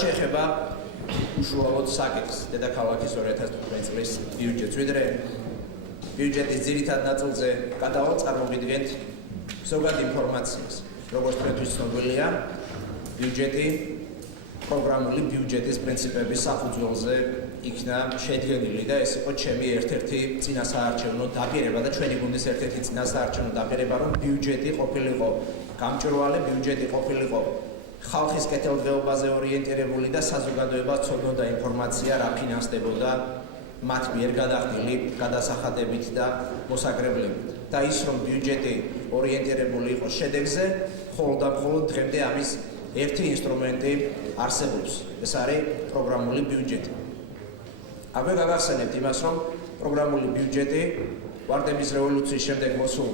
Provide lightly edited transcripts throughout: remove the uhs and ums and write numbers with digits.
შეეხება უშუალოდ საკითხს დედაქალაქის 2015 წლის ბიუჯეტს, ვიდრე ბიუჯეტის ძირითად ნაწილზე გადავალ წარმოვიდგენთ ზოგად ინფორმაციას. როგორც თქვენთვის ცნობილია, ბიუჯეტი პროგრამული ბიუჯეტის პრინციპების საფუძველზე იქნა შედგენილი და ეს იყო ჩემი ერთ-ერთი წინასაარჩევნო დაპირება და ჩვენი გუნდის ერთ-ერთი წინასაარჩევნო დაპირება, რომ ბიუჯეტი ყოფილიყო გამჭვირვალე, ბიუჯეტი ყოფილიყო ხალხის კეთილდღეობაზე ორიენტირებული და საზოგადოება ცოდნოდა ინფორმაცია რა ფინანსდებოდა მათ მიერ გადახდილი გადასახადებით და მოსაკრებლებით. და ის რომ ბიუჯეტი ორიენტირებული იყო შედეგზე, მხოლოდ და მხოლოდ დღემდე ამის ერთი ინსტრუმენტი არსებობს. ეს არის პროგრამული ბიუჯეტი. აქვე გაგახსენებთ იმას, რომ პროგრამული ბიუჯეტი ვარდების რევოლუციის შემდეგ მოსულ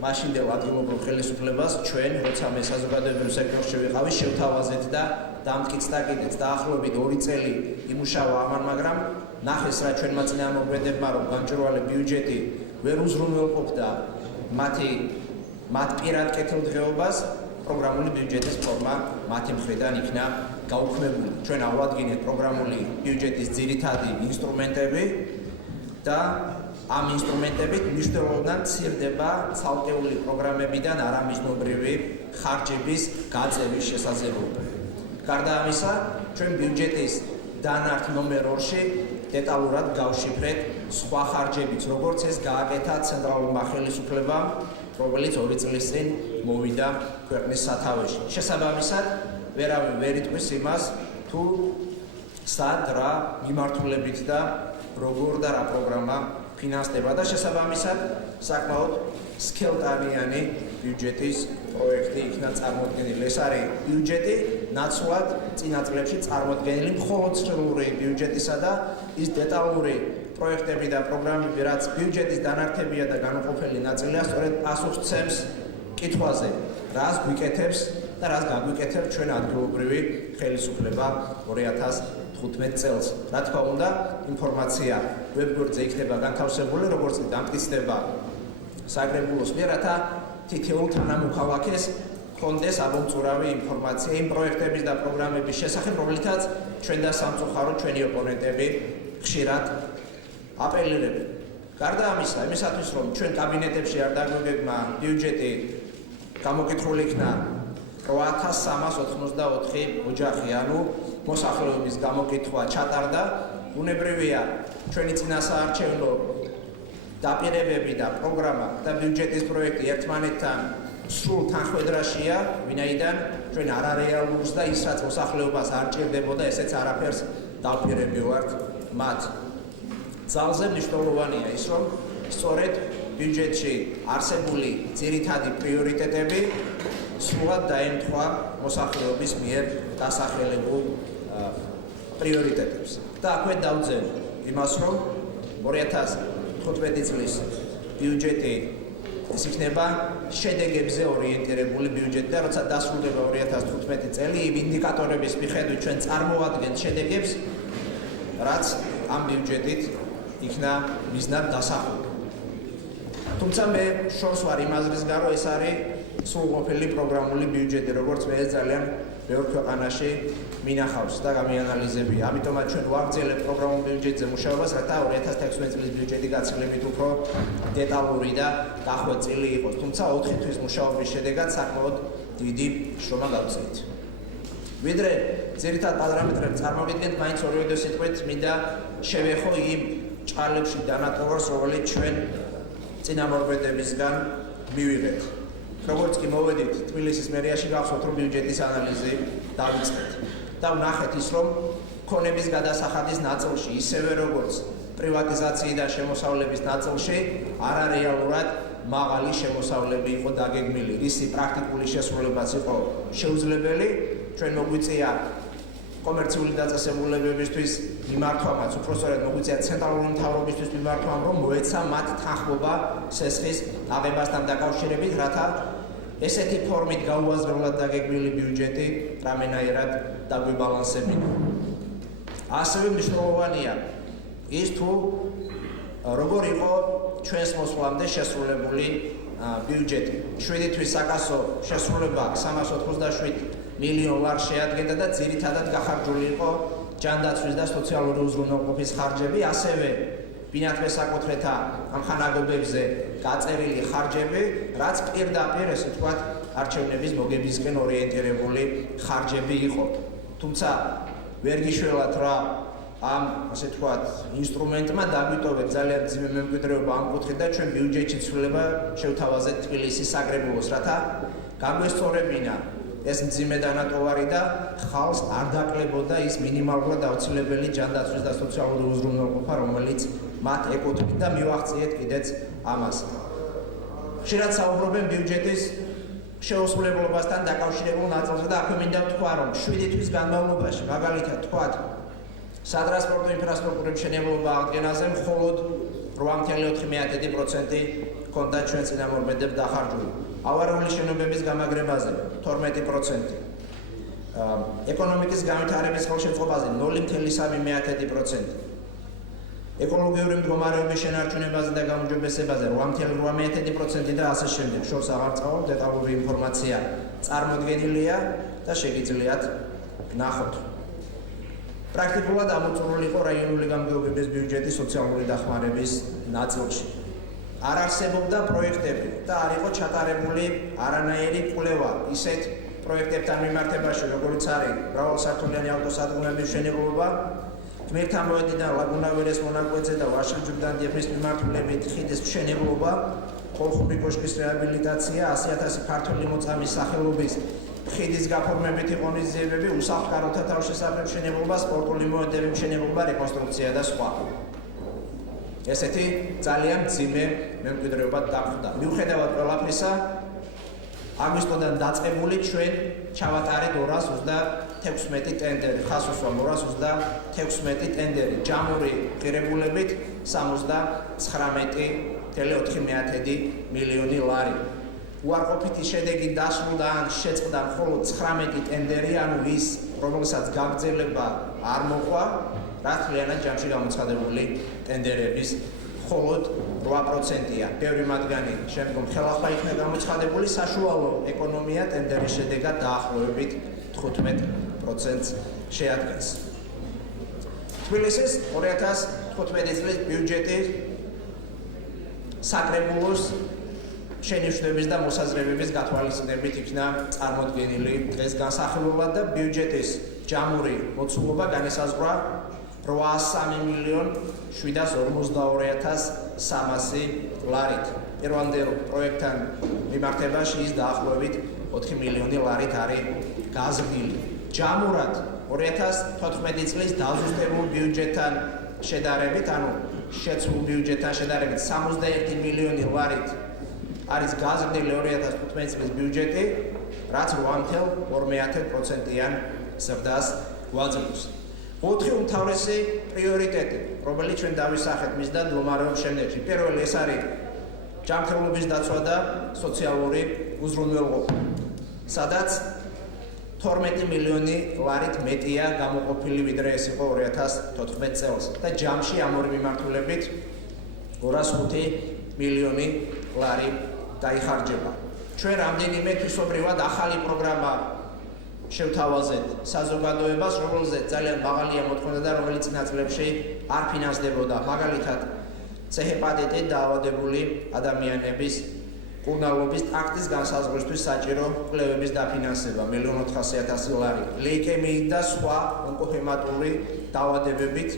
მაშინდელ ადგილობრივ ხელისუფლებას ჩვენ, როცა მე საზოგადოებრივ სექტორში ვიყავი, შევთავაზეთ და დამტკიცდა კიდეც დაახლოებით 2 წელი იმუშავა ამან, მაგრამ ნახეს რა ჩვენმა წინამორბედებმა, რომ გამჭვირვალე ბიუჯეტი ვერ უზრუნველყოფდა მათ პირად კეთილდღეობას, პროგრამული ბიუჯეტის ფორმა მათი მხრიდან იქნა გაუქმებული. ჩვენ ავადგინეთ პროგრამული ბიუჯეტის ძირითადი ინსტრუმენტები და ამ ინსტრუმენტებით მნიშვნელოვნად მცირდება ცალკეული პროგრამებიდან არამიზნობრივი ხარჯების გაწევის შესაძლებლობა. გარდა ამისა, ჩვენ ბიუჯეტის დანართ ნომერ 2-ში დეტალურად გავშიფრეთ სხვა ხარჯებიც, როგორც ეს გააკეთა ცენტრალურმა ხელისუფლებამ, რომელიც 2 წლის წინ მოვიდა ქვეყნის სათავეში. შესაბამისად, ვერავინ ვერ იტყვის იმას, თუ სად რა მიმართულებით და როგორ და რა პროგრამა ფინანსდება და შესაბამისად საკმაოდ სქელტანიანი ბიუჯეტის პროექტი იქნა წარმოდგენილი. ეს არის ბიუჯეტი ნაცვლად წინა წლებში წარმოდგენილი მხოლოდ სრული ბიუჯეტისა და ის დეტალური პროექტები და პროგრამები, რაც ბიუჯეტის დანართებია და განუყოფელი ნაწილია, სწორედ პასუხცემს კითხვაზე, რას გვიკეთებს და რას გაგვიკეთებ ჩვენ ადგილობრივი ხელისუფლება 2015 წელს. რა თქმა უნდა, ინფორმაცია ვებგვერდზე იქნება განთავსებული, როგორც დამტკიცდება საკრებულოს მიერ, რათა თითოეულ თანამოქალაქეს ჰქონდეს აბოლწურავი ინფორმაცია იმ პროექტების და პროგრამების შესახებ, რომლითაც ჩვენ და სამწუხაროდ ჩვენი ოპონენტები ხშირად აპელირებენ. გარდა ამისა, იმისათვის რომ ჩვენ კაბინეტებში არ დაგვიგებმა ბიუჯეტი გამოკითხული იქნა 8384 ოჯახი, ანუ მოსახლეობის გამოკითხვა ჩატარდა. უნებრივია ჩვენი წინასაარჩევნო დაპირებები და პროგრამა და ბიუჯეტის პროექტი ერთმანეთთან სრულ თანხმედრაშია, ვინაიდან ჩვენ არარეალურს და ის რაც მოსახლეობას არ ჭირდებოდა, ესეც არაფერს დავპირებივართ მათ. ძალზე მნიშვნელოვანია ის, რომ სწორედ ბიუჯეტში არსებული ძირითადი პრიორიტეტები სრულად დაემთხვა მოსახლეობის მიერ დასახელებულ პრიორიტეტებს. და აქვე დავძენ იმას, რომ 2015 წლის ბიუჯეტი ეს იქნება შედეგებზე ორიენტირებული ბიუჯეტი და როცა დასრულდება 2015 წელი, იმ ინდიკატორების მიხედვით ჩვენ წარმოვადგენთ შედეგებს, რაც ამ ბიუჯეტით იქნა მიზნად დასახული. თუმცა მე შორს ვარ იმ აზრის გარო, ეს არის სრულყოფილი პროგრამული ბიუჯეტი, როგორც მე ძალიან ბევრ ქვეყანაში მინახავს და გამიანალიზებია. ამიტომაც ჩვენ ვაგრძელებთ პროგრამულ ბიუჯეტზე მუშაობას, რათა 2016 წლის ბიუჯეტი გაცილებით უფრო დეტალური და დახვეწილი იყოს. თუმცა 4 თვის მუშაობის შედეგად საკმაოდ დიდი შრომა გავწევთ. ვიდრე ძირითად პარამეტრებს წარმოვიდგენთ, მაინც ორივე სიტყვით მინდა შევეხო იმ ჭალებში დანატოვარს, რომელიც ჩვენ წინამორბედებისგან მივიღეთ. როგორც კი მოვედით თბილისის მერიაში გახსოვთ, რომ ბიუჯეტის ანალიზი დავიწყეთ და ვნახეთ ის, რომ ქონების გადასახადის ნაწილში, ისევე როგორც პრივატიზაციიდან შემოსავლების ნაწილში, არარეალურად მაღალი შემოსავლები იყო დაგეგმილი. ისი პრაქტიკული შესრულებაც იყო შეუძლებელი. ჩვენ მოგვიწია კომერციული დაწესებულებებისთვის მიმართვამაც, უпростоრად მოგვიწია ცენტრალური მთავრობისთვის მიმართვამ, რომ მოეცა მათ თანხმობა სესხის აღებასთან დაკავშირებით, რათა ესეთი ფორმით გაუაზრებლად დაგეგმილი ბიუჯეტი რამენაირად დაგვიბალანსებინა. ასევე მნიშვნელოვანია ის, თუ როგორ იყო ჩვენს მოსვლამდე შესრულებული ბიუჯეტი. 7 თვის საკასო შესრულება 387 მილიონ ლარს შეადგენდა და ძირითადად გახარჯული იყო ჯანდაცვის და სოციალური უზრუნველყოფის ხარჯები, ასევე ბინადრ საკუთრეთა ამხანაგობებზე გაწერილი ხარჯები, რაც პირდაპირ, ესე ვთქვათ, არჩევნების მოგებისკენ ორიენტირებული ხარჯები იყო. თუმცა ვერ გიშველათ რა ამ, ასე ვთქვათ, ინსტრუმენტმა დაგვიტოვეთ ძალიან მძიმე მემკვიდრეობა ამ კუთხით და ჩვენ ბიუჯეტში ცვლილება შევთავაზეთ თბილისის საკრებულოს, რათა გაგვესწორებინა ეს მძიმე დანატოვარი და ხალხს არ დაკლებოდა ის მინიმალურად აუცილებელი ჯანდაცვის და სოციალური უზრუნველყოფა, რომელიც მათ ეკუთვნით და მივახციეთ კიდეც ამას. ხშირად საუბრობენ ბიუჯეტის შეუსრულებლობასთან დაკავშირებულ ნაწილზე და აქვე მინდა ვთქვა, რომ 7 თვის განმავლობაში, მაგალითად ვთქვათ, სატრანსპორტო ინფრასტრუქტურის მშენებლობა აღდგენაზე მხოლოდ 8.4% ჰქონდა ჩვენ წინამორბედებს დახარჯული. ავარიული შენობების გამაგრებაზე 12%. ეკონომიკის განვითარების ხელშეწყობაზე 0.3%. ეკოლოგიური მდგომარეობის შენარჩუნებაზე და გაუმჯობესებაზე 8.8% და ასე შემდეგ. შორს აღარ წავალ, დეტალური ინფორმაცია წარმოდგენილია და შეგიძლიათ ნახოთ. პრაქტიკულად ამოწურული იყო რაიონული გამგეობების ბიუჯეტი სოციალური დახმარების ნაწილში. არ არსებობდა პროექტები და არ იყო ჩატარებული არანაირი კვლევა ისეთ პროექტებთან მიმართებაში, როგორც არის მრავალსართულიანი ავტოსადგომების მშენებლობა, გმირთა მოედნიდან ლაგუნავერეს მონაკვეთზე და ვაშილ-ჯურდან დიეფრის მიმართულებით ხიდის მშენებლობა, ხოლხური კოშკის რეაბილიტაცია, 100.000 ქართველი მოწამის სახელობის ხიდის გაფორმებითი ღონისძიებები, უსახლკაროთა თავშესაფრის მშენებლობა, სპორტული მოედნების მშენებლობა, რეკონსტრუქცია და სხვა. ესეთი ძალიან მძიმე მემკვიდრეობა დაგვხვდა. მიუხედავად ყველაფრისა, აგვისტოდან დაწყებული ჩვენ ჩავატარეთ 236 ტენდერი, ხას უსვამ 236 ტენდერი, ჯამური ღირებულებით 79.4 მილიონი ლარი. უარყოფითი შედეგი დასრულდა ან შეწყდა მხოლოდ 19 ტენდერი, ანუ ის, რომელსაც გაგრძელება არ მოყვა, რაც მთლიანად ჯამში გამოცხადებული ტენდერების მხოლოდ 8%-ია. ბევრი მათგანი შემდგომ ხელახლა იქნა გამოცხადებული, საშუალო ეკონომია ტენდერის შედეგად დაახლოებით 15%-ს შეადგენს. თბილისის 2015 წლის ბიუჯეტი საკრებულოს შენიშვნების და მოსაზრებების გათვალისწინებით იქნა წარმოდგენილი დღეს განსახილველად და ბიუჯეტის ჯამური მოცულობა განისაზღვრა 803.742.300 ლარით. პირვანდელ პროექტთან მიმართებაში ის დაახლოებით 4 მილიონი ლარით არის გაზრდილი. ჯამურად 2014 წლის დაზუსტებულ ბიუჯეტთან შედარებით, ანუ შეცვლილ ბიუჯეტთან შედარებით 61 მილიონი ლარით არის გაზრდილი 2015 წლის ბიუჯეტი, რაც 8.2%-იან ზრდას გვაძლევს. 4 უმთავრესი პრიორიტეტი, რომელიც ჩვენ დავისახეთ მისდან მდგომარეობის შემდეგში. პირველი ეს არის ჯანმრთელობის დაცვა და სოციალური უზრუნველყოფა, სადაც 12 მილიონი ლარით მეტია გამოყოფილი, ვიდრე ეს იყო 2014 წელს და ჯამში ამ ორი მიმართულებით 205 მილიონი ლარი დაიხარჯება. ჩვენ რამდენიმე თვისობრივად ახალი პროგრამა შევთავაზეთ საზოგადოებას, რომელზეც ძალიან მაღალია მოთხოვნა და რომელიც წინა წლებში არ ფინანსდებოდა. მაგალითად, ცეჰეპატიტით დაავადებული ადამიანების კურნალობის ტაქტის განსაზღვრისთვის საჭირო კვლევების დაფინანსება 1.400.000 ლარი, ლეიკემიით და სხვა ონკოჰემატური დაავადებებით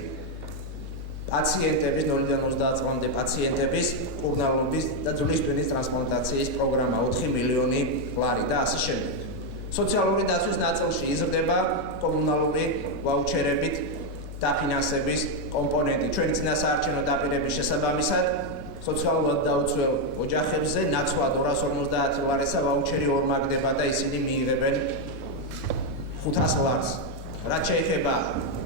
პაციენტების 0-დან 30 წლამდე პაციენტების კურნალობის და ძვლის ტვინის ტრანსპლანტაციის პროგრამა 4 მილიონი ლარი და ასე შემდეგ. სოციალური დაცვის ნაწილში იზრდება კომუნალური ვაუჩერებით დაფინანსების კომპონენტი. ჩვენი წინასაარჩევნო დაპირების შესაბამისად სოციალურად დაუცველ ოჯახებზე ნაცვლად 250 ლარისა ვაუჩერი ორმაგდება და ისინი მიიღებენ 500 ლარს. რაც შეეხება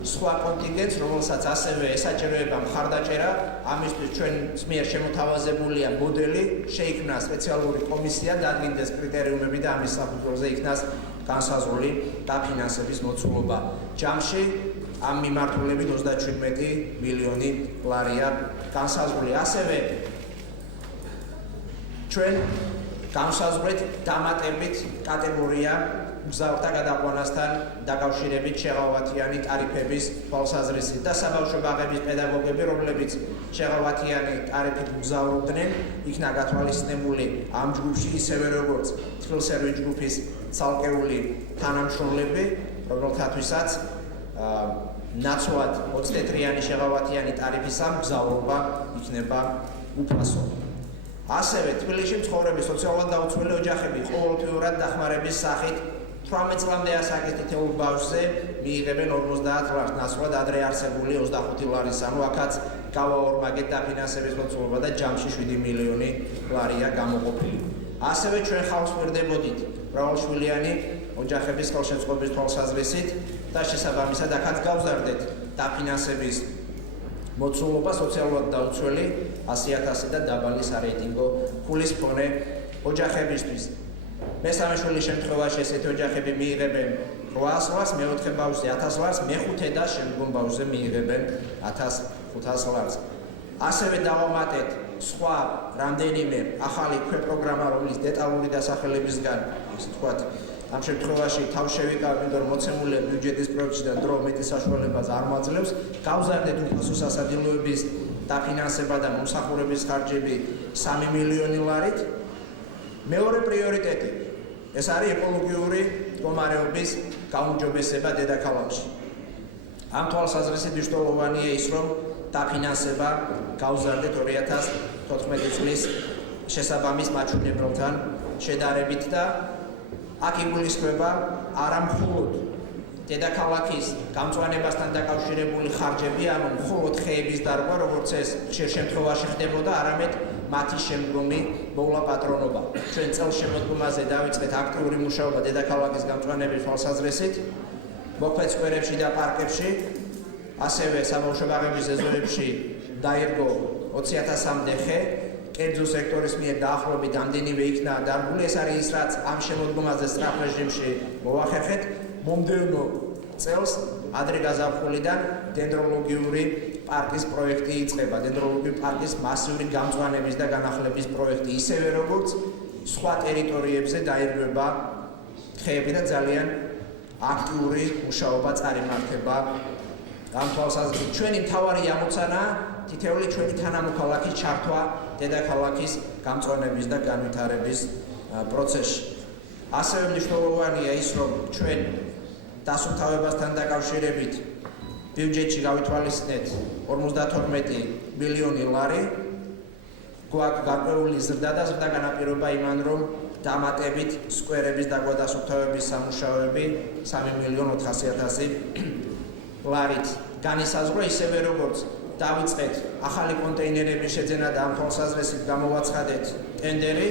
სხვა კონტინგენტს, რომელსაც ასევე ესაჭიროება მხარდაჭერა, ამისთვის ჩვენს მიერ შემოთავაზებულია მოდელი, შეიქმნა სპეციალური კომისია, დადგინდეს კრიტერიუმები და ამის საფუძველზე იქნას განსაზღვრული დაფინანსების მოცულობა. ჯამში ამ მიმართულებით 37 მილიონი ლარია განსაზღვრული. ასევე ჩვენ განსაზღვრეთ დამატებით კატეგორია მგზავრთა გადაყვანასთან დაკავშირებით შეღავათიანი ტარიფების თვალსაზრისით და საბავშვო ბაღების პედაგოგები, რომლებიც შეღავათიანი ტარიფით მგზავრობდნენ, იქნა გათვალისწინებული ამ ჯგუფში ისევე როგორც თბილისერვის ჯგუფის ცალკეული თანამშრომლები, რომელთათვისაც ნაცვლად 20 თეთრიანი შეღავათიანი ტარიფისა მგზავრობა იქნება უფასო. ასევე თბილისში მცხოვრები სოციალურად დაუცველი ოჯახები ყოველთვიურად დახმარების სახით 18 წლამდე ასაკეთითეულ ბავშვზე მიიღებენ 50 ლარს, ნაცვლად ადრე არსებული 25 ლარის, ანუ აქაც გავაორმაგეთ დაფინანსების მოცულობა და ჯამში 7 მილიონი ლარია გამოყოფილი. ასევე ჩვენ ხალხს ვერდებოდით მრავალშვილიანი ოჯახების ხელშეწყობის თვალსაზრისით და შესაბამისად აქაც გავზარდეთ დაფინანსების მოცულობა სოციალურად დაუცველი 100,000 და დაბალი სარეიტინგო ფულის მქონე ოჯახებისთვის. მესამე შვილის შემთხვევაში ესეთი ოჯახები მიიღებენ 800 ლარს, მეოთხე ბავშვზე 1000 ლარს, მეხუთე და შემდგომ ბავშვზე მიიღებენ 1500 ლარს. ასევე დავამატეთ სხვა რამდენიმე ახალი ქვეპროგრამა, რომლის დეტალური დასახელებისგან, ისე ვთქვათ, ამ შემთხვევაში თავ შევიკავებ, იმიტომ რომ მოცემულია ბიუჯეტის პროექტში და დრო მეტი საშუალებას არ მაძლევს. გავზარდეთ უფასო სასადილოების დაფინანსება და მომსახურების ხარჯები 3 მილიონი ლარით. მეორე პრიორიტეტი ეს არის ეკოლოგიური მდგომარეობის გაუმჯობესება დედაქალაქში. ამ თვალსაზრისით მნიშვნელოვანია ის, რომ დაფინანსება გავზარდეთ 2014 წლის შესაბამის მაჩვენებელთან შედარებით და აქ იგულისხმება არა მხოლოდ დედაქალაქის გამწვანებასთან დაკავშირებული ხარჯები, ანუ მხოლოდ ხეების დარგვა, როგორც ეს ხშირ შემთხვევაში ხდებოდა, არამედ მათი შემდგომი მოვლაპატრონობა. ჩვენ წელს შემოდგომაზე დავიწყეთ აქტიური მუშაობა დედაქალაქის გამწვანების თვალსაზრისით, მოქმედ სკვერებში და პარკებში, ასევე საბავშვო ბაღების ეზოებში დაირგო 20,000-მდე ხე, კერძო სექტორის მიერ დაახლოებით ამდენივე იქნა დარგული. ეს არის ის, რაც ამ შემოდგომაზე სწრაფ რეჟიმში მოვახერხეთ. მომდევნო წელს ადრე გაზაფხულიდან დენდროლოგიური პარკის პროექტი იწყება, დენდროლოგიური პარკის მასიური გამწვანების და განახლების პროექტი, ისევე როგორც სხვა ტერიტორიებზე დაირღვევა ხეები და ძალიან აქტიური მუშაობა წარიმართება ამ თვალსაზრისით. ჩვენი მთავარი ამოცანაა თითეული ჩვენი თანამოქალაქის ჩართვა დედაქალაქის გამწვანების და განვითარების პროცესში. ასევე მნიშვნელოვანია ის, რომ ჩვენ დასუფთავებასთან დაკავშირებით ბიუჯეტში გავითვალისწინეთ 52 მილიონი ლარი. გვაქვს გარკვეული ზრდა და ზრდა განაპირობა იმან, რომ დამატებით სკვერების დაგვადასუფთავების სამუშაოები 3,400,000 ლარით განისაზღვრა, ისევე როგორც დავიწყეთ ახალი კონტეინერების შეძენა და ამ თვალსაზრისით გამოვაცხადეთ ტენდერი,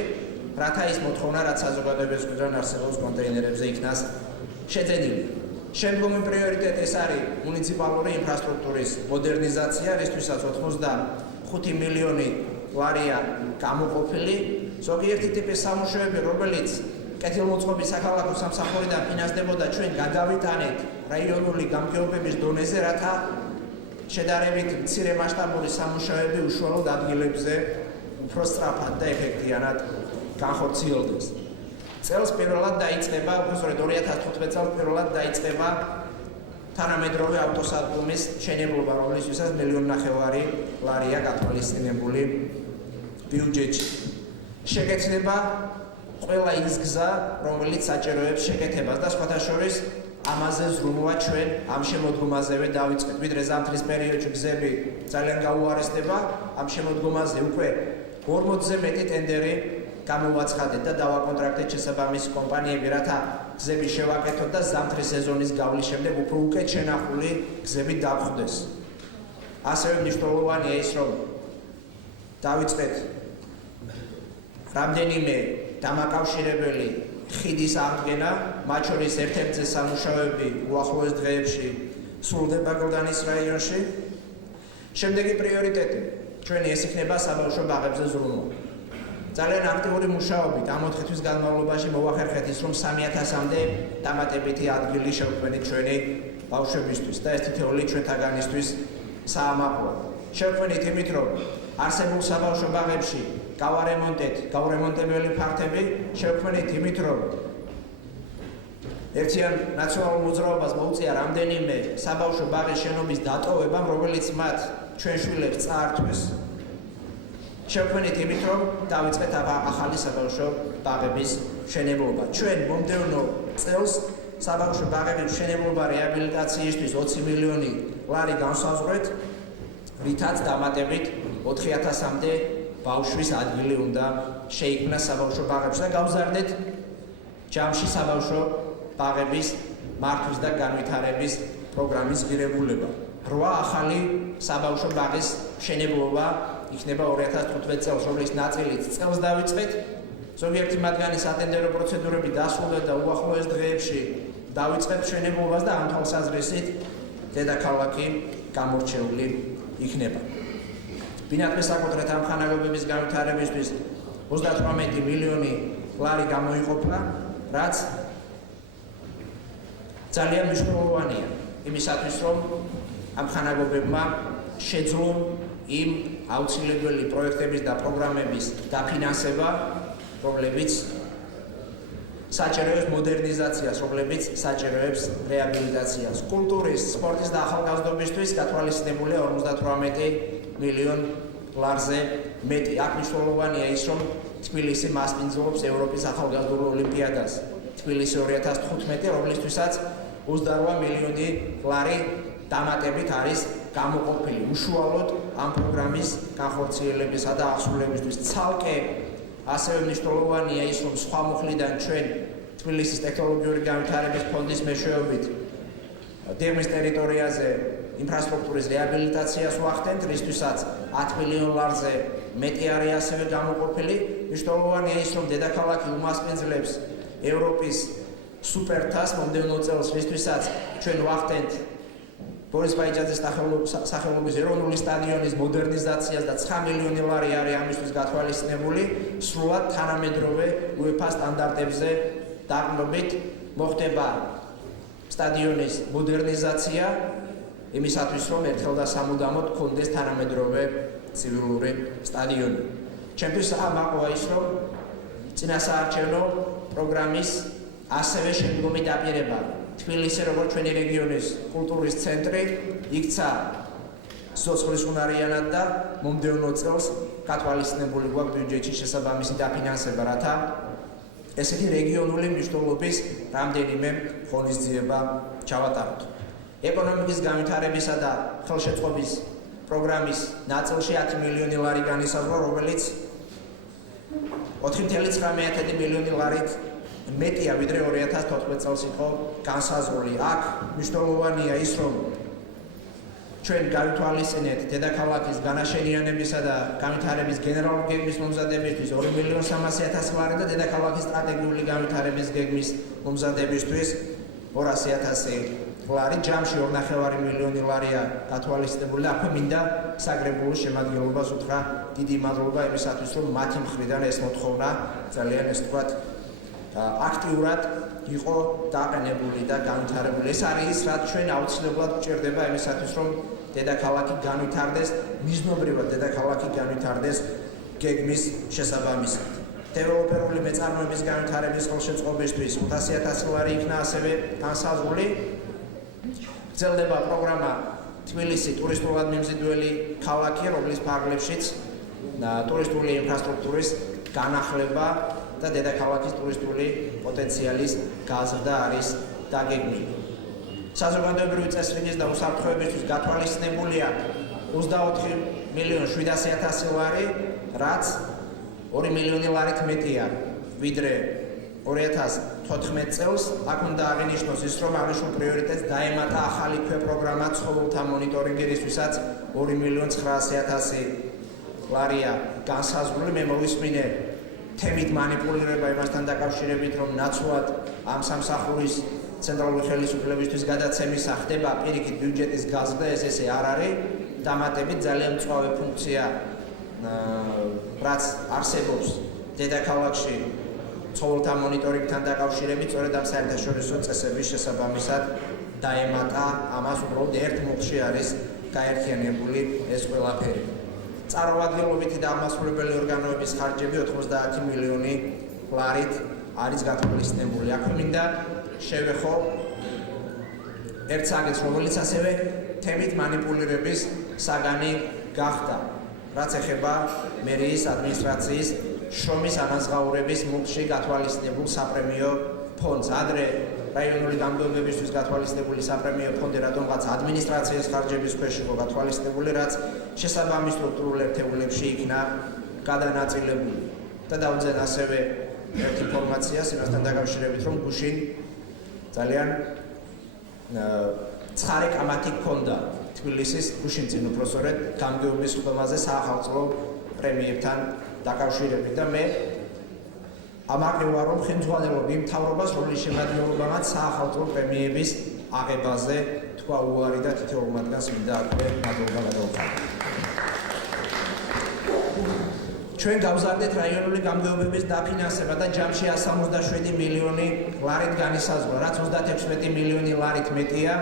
რათა ის მოთხოვნა, რაც საზოგადოების მხრიდან არსებობს კონტეინერებზე იქნას შეძენილი. შემდგომი პრიორიტეტი ეს არის მუნიციპალური ინფრასტრუქტურის მოდერნიზაცია, რისთვისაც 85 მილიონი ლარია გამოყოფილი. ზოგიერთი ტიპის სამუშაოები, რომელიც კეთილმოწყობის საქალაქო სამსახურიდან ფინანსდებოდა, ჩვენ გადავიტანეთ რაიონული გამგეობების დონეზე, რათა შედარებით მცირე მასშტაბური სამუშაოები უშუალოდ ადგილებზე უფრო სწრაფად და ეფექტიანად განხორციელდეს. წელს პირველად დაიწყება, უბრალოდ 2015 წელს პირველად დაიწყება თანამედროვე ავტოსადგომის მშენებლობა, რომლისთვისაც 1,5 მილიონი ლარია გათვალისწინებული ბიუჯეტში. შეკეთდება ყველა ის გზა, რომელიც საჭიროებს შეკეთებას და სხვათა შორის ამაზე ზრუნვა ჩვენ ამ შემოდგომაზევე დავიწყეთ. ვიდრე ზამთრის პერიოდში გზები ძალიან გაუარესდება, ამ შემოდგომაზე უკვე 40-ზე მეტი ტენდერი გამოვაცხადეთ და დავაკონტრაქტეთ შესაბამისი კომპანიები, რათა გზები შევაკეთოთ და ზამთრის სეზონის გავლის შემდეგ უფრო უკეთ შენახული გზები დავხვდეს. ასევე მნიშვნელოვანია ის, რომ დავიწყეთ რამდენიმე დამაკავშირებელი ხიდის აღდგენა, მათ შორის ერთ-ერთი სამუშაოები უახლოეს დღეებში სრულდება გლდანის რაიონში. შემდეგი პრიორიტეტი ჩვენი ეს იქნება საბავშვო ბაღებზე ზრუნვა. ძალიან აქტიური მუშაობით ამ 4 თვის განმავლობაში მოვახერხეთ ის, რომ 3000-მდე დამატებითი ადგილი შევქმნით ჩვენი ბავშვებისთვის და ეს თითოეული ჩვენთაგანისთვის საამაყოა. შევქმნით იმით, რომ არსებულ საბავშვო ბაღებში გაურემონტებელი ფართები, შევქმნით იმით, რომ ერთიან ნაციონალურ მოძრაობას მოუწია რამდენიმე საბავშვო ბაღის შენობის დატოვება, რომელიც მათ ჩვენ შვილებს წაართვეს. შევქმნით იმით, რომ დავიწყეთ ახალი საბავშვო ბაღების მშენებლობა. ჩვენ მომდევნო წელს საბავშვო ბაღების მშენებლობა რეაბილიტაციისთვის 20 მილიონი ლარი განსაზღვრეთ, რითაც დამატებით 4000-მდე ბავშვის ადგილი უნდა შეიქმნას საბავშვო ბაღებში და გავზარდეთ ჯამში საბავშვო ბაღების მართვის და განვითარების პროგრამის ღირებულება. 8 ახალი საბავშვო ბაღის მშენებლობა იქნება 2015 წელს, რომლის ნაწილიც წელს დავიწყეთ. ზოგიერთი მათგანი სატენდერო პროცედურები დასრულდა და უახლოეს დღეებში დავიწყეთ მშენებლობას და ამ თვალსაზრისით დედაქალაქი გამორჩეული იქნება. ბინადრ საკუთრეთ ამ ხანაგობების განვითარებისთვის 38 მილიონი ლარი გამოიყოფა, რაც ძალიან მნიშვნელოვანია იმისათვის, რომ ამ ხანაგობებმა შეძლონ იმ აუცილებელი პროექტების და პროგრამების დაფინანსება, რომლებიც საჭიროებს მოდერნიზაციას, რომლებიც საჭიროებს რეაბილიტაციას. კულტურის, სპორტის და ახალგაზრდობისთვის გათვალისწინებულია 58 მილიონ ლარზე მეტი. აქ მნიშვნელოვანია ის, რომ თბილისი მასპინძლობს ევროპის ახალგაზრდულ ოლიმპიადას თბილისი 2015, რომლისთვისაც 28 მილიონი ლარი დამატებით არის გამოყოფილი უშუალოდ ამ პროგრამის განხორციელებისა და აღსრულებისთვის. ცალკე ასევე მნიშვნელოვანია ის, რომ სხვა მუხლიდან ჩვენ თბილისის ტექნოლოგიური განვითარების ფონდის მეშვეობით დიღმის ტერიტორიაზე ინფრასტრუქტურის რეაბილიტაციას ვახდენთ, რისთვისაც 10 მილიონ ლარზე მეტი არის ასევე გამოყოფილი. მნიშვნელოვანია ის, რომ დედაქალაქი უმასპინძლებს ევროპის სუპერთას მომდევნო წელს, რისთვისაც ჩვენ ვახდენთ ბორის ბაიჯაძის სახელობის ეროვნული სტადიონის მოდერნიზაციას და 9 მილიონი ლარი არის ამისთვის გათვალისწინებული. სრულად თანამედროვე UEFA სტანდარტებზე დაყრდნობით მოხდება სტადიონის მოდერნიზაცია იმისათვის, რომ ერთხელ და სამუდამოდ გქონდეს თანამედროვე ცივილური სტადიონი. ჩემთვის ამაყოა ის, რომ წინასაარჩევნო პროგრამის ასევე შემდგომი დაპირება თბილისი, როგორც ჩვენი რეგიონის კულტურის ცენტრი, იქცა სიცოცხლის უნარიანად და მომდევნო წელს გათვალისწინებული გვაქვს ბიუჯეტში შესაბამისი დაფინანსება, რათა ესეთი რეგიონული მნიშვნელობის რამდენიმე ღონისძიება ჩავატაროთ. ეკონომიკის განვითარებისა და ხელშეწყობის პროგრამის ნაწილში 10 მილიონი ლარი განისაზღვრა, რომელიც 4,9 მილიონი ლარით მეტია, ვიდრე 2014 წელს იყო განსაზღვრული. აქ მნიშვნელოვანია ის, რომ ჩვენ გავითვალისწინეთ დედაქალაქის განაშენიანებისა და განვითარების გენერალური გეგმის მომზადებისთვის 2,300,000 ლარი და დედაქალაქის სტრატეგიული განვითარების გეგმის მომზადებისთვის 200,000 ლარი. ჯამში 2,5 მილიონი ლარია გათვალისწინებული. აქვე მინდა საგრებულოს შემადგენლობას უთხრა დიდი მადლობა იმისათვის, რომ მათი მხრიდან ეს მოთხოვნა ძალიან ეს თქვათ აქტიურად იყო დაყენებული და განვითარებული. ეს არის ის, რაც ჩვენ აუცილებლად გვჭირდება იმისათვის, რომ დედაქალაქი განვითარდეს, მიზნობრივად დედაქალაქი განვითარდეს გეგმის შესაბამისად. დეველოპერული მეწარმოების განვითარების ხელშეწყობისთვის 500,000 ლარი იქნა ასევე განსაზღვრული. გრძელდება პროგრამა თბილისი ტურისტულად მიმზიდველი ქალაქი, რომლის ფარგლებშიც ტურისტული ინფრასტრუქტურის განახლება და დედაქალაქის ტურისტული პოტენციალის გაზრდა არის დაგეგმილი. საზოგადოებრივი წესრიგის და უსაფრთხოებისთვის გათვალისწინებულია 24,700,000 ლარი, რაც 2 მილიონი ლარით მეტია, ვიდრე 2014 წელს. აქ უნდა აღინიშნოს ის, რომ აღნიშნულ პრიორიტეტს დაემატა ახალი პროგრამა ცხოველთა მონიტორინგისთვისაც 2,900,000 ლარია განსაზღვრული. მე მოვისმინე თემით მანიპულირება იმასთან დაკავშირებით, რომ ნაცვლად ამ სამსახურის ცენტრალური ხელისუფლებისთვის გადაცემისა ხდება პირიქით ბიუჯეტის გაზრდა, ეს ესე არ არის. დამატებით ძალიან მწვავე ფუნქცია, რაც არსებობს დედაქალაქში ცხოველთა მონიტორინგთან დაკავშირებით, სწორედ ამ საერთაშორისო წესების შესაბამისად დაემატა ამას, უბრალოდ ერთ მუხლში არის გაერთიანებული ეს ყველაფერი. Წარუადგილობითი და აღმასრულებელი ორგანოების ხარჯები 90 მილიონი ლარით არის გათვალისწინებული. აქ მინდა შევეხო ერთ საგნს, რომელიც ასევე თემით მანიპულირების საგანი გახდა, რაც ეხება მერიის ადმინისტრაციის შრომის ანაზღაურების მუხლში გათვალისწინებულ საპრემიო ფონდს. ადრე რაიონული გამგეობებისთვის გათვალისწინებული საპრემიო ფონდი რატომღაც ადმინისტრაციის ხარჯების ქვეშ იყო გათვალისწინებული, რაც შესაბამის სტრუქტურულ ერთეულებში იქნა გადანაწილებული. და დავუძენ ასევე ერთ ინფორმაციას იმასთან დაკავშირებით, რომ გუშინ ძალიან ცხარე კამათი ჰქონდა თბილისის გუშინ წინ უпроსორედ გამგეობის ხდომაზე საახალწლო პრემიებთან დაკავშირებით და მე ამაყი ვარ, რომ ხელმძღვანელობ იმ მთავრობას, რომლის შემადგენლობამაც საახალწლო პრემიების აღებაზე თქვა უარი და თითოეულ მათგანს მინდა აქვე მადლობა გადავხატო. ჩვენ გავზარდეთ რაიონული გამგეობების დაფინანსება და ჯამში 167 მილიონი ლარით განისაზღვრა, რაც 36 მილიონი ლარით მეტია,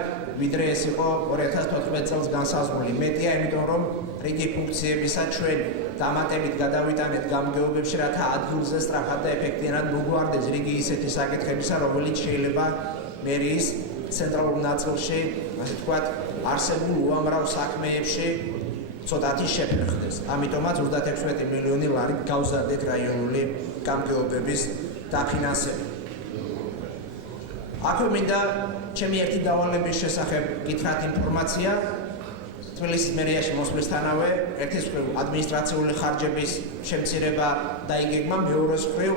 ვიდრე ეს იყო 2014 წელს განსაზღვრული. მეტია, იმიტომ რომ რიგი ფუნქციებისა ჩვენ დამატებით გადავიტანეთ გამგეობებში, რათა ადგილზე სწრაფად და ეფექტიანად მოგვარდეს რიგი ისეთი საკითხებისა, რომელიც შეიძლება მერიის ცენტრალურ ნაწილში, ასე ვთქვათ, არსებულ უამრავ საქმეებში ცოტათი შეფერხდეს. ამიტომაც 36 მილიონი ლარით გავზარდეთ რაიონული გამგეობების დაფინანსება. აქვე მინდა ჩემი ერთი დავალების შესახებ გითხრათ ინფორმაცია. თბილისის მერიაში მოსვლისთანავე ერთის მხრივ ადმინისტრაციული ხარჯების შემცირება დაიგეგმა, მეორეს მხრივ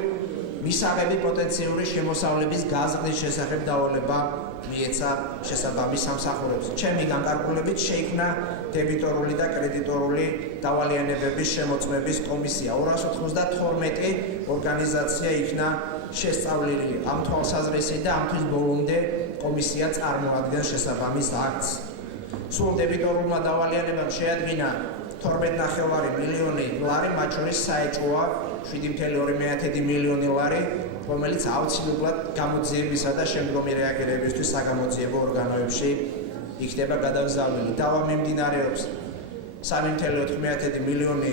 მისაღები პოტენციური შემოსავლების გაზრდის შესახებ დავალება მიეცა შესაბამის სამსახურებს. ჩემი განკარგულებით შეიქმნა დებიტორული და კრედიტორული დავალიანებების შემოწმების კომისია. 292 ორგანიზაცია იქნა შესწავლილი ამ თვალსაზრისით და ამთვის ბოლომდე კომისია წარმოადგენს შესაბამის აქტს. სულ დებიტორულმა დავალიანებამ შეადგინა 12,5 მილიონი ლარი, მათ შორის საეჭვოა 7,2 მილიონი ლარი, რომელიც აუცილებლად გამოძიებისა და შემდგომი რეაგირებისთვის საგამოძიებო ორგანოებში იქნება გადაგზავნილი. დავა მიმდინარეობს 3,9 მილიონი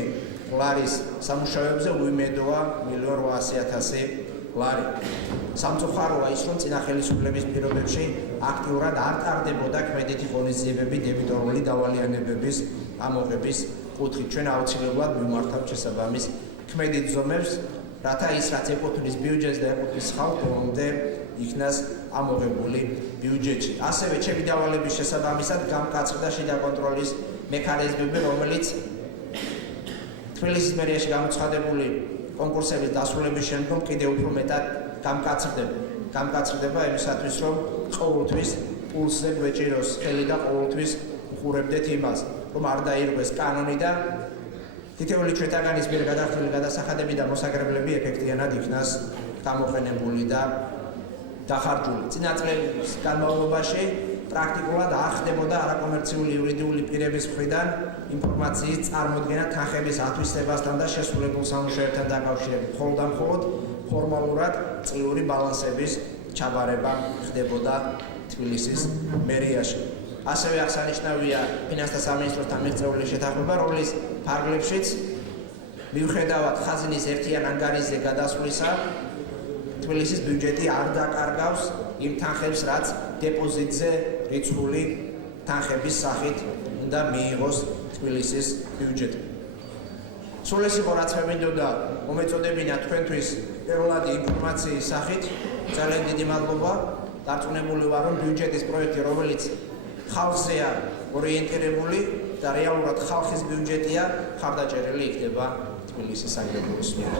ლარის სამუშაოებზე, უიმედოა 1,800,000 ლარი. სამწუხაროა ის, რომ წინა ხელისუფლების პირობებში აქტიურად არ ტარდებოდა ქმედითი ღონისძიებები დებიტორული დავალიანებების ამოღების კუთხით. ჩვენ აუცილებლად მივმართავთ შესაბამის ქმედით ზომებს, რათა ის, რაც ეკუთვნის ბიუჯეტს და ეკუთვნის ხალხს, ბოლომდე იქნას ამოღებული ბიუჯეტში. ასევე ჩემი დავალების შესაბამისად გამკაცრდა შიდა კონტროლის მექანიზმები, რომელიც თბილისის მერიაში გამოცხადებული კონკურსების დასრულების შემდგომ კიდევ უფრო მეტად გამკაცრდება იმისათვის, რომ ყოველთვის პულსზე გვეჭიროს ხელი და ყოველთვის უყურებდეთ იმას, რომ არ დაირღვეს კანონი და თითოეული ჩვენთაგანის მიერ გადახდილი გადასახადები და მოსაგრებლები ეფექტიანად იქნას გამოყენებული და დახარჯული. წინა წლების განმავლობაში პრაქტიკულად არ ხდებოდა არაკომერციული იურიდიული პირების მხრიდან ინფორმაციის წარმოდგენა თანხების ათვისებასთან და შესრულებულ სამუშაოებთან დაკავშირებით. მხოლოდ და მხოლოდ ფორმალურად წლიური ბალანსების ჩაბარება ხდებოდა თბილისის მერიაში. ასევე აღსანიშნავია ფინანსთა სამინისტროსთან მიღწეული შეთანხმება, რომლის ფარგლებშიც მიუხედავად ხაზინის ერთიან ანგარიშზე გადასვლისა, თბილისის ბიუჯეტი არ დაკარგავს იმ თანხებს, რაც დეპოზიტზე რიცხული თანხების სახით უნდა მიიღოს თბილისის ბიუჯეტი. სულ ეს იყო, რაც მე მინდოდა მომეწოდებინა თქვენთვის პირველადი ინფორმაციის სახით. ძალიან დიდი მადლობა დარწმუნებული ვარ, რომ ბიუჯეტის პროექტი, რომელიც ხალხზეა ორიენტირებული და რეალურად ხალხის ბიუჯეტია, ხარდაჭერილი იქნება თბილისის საგრაფოს მიერ.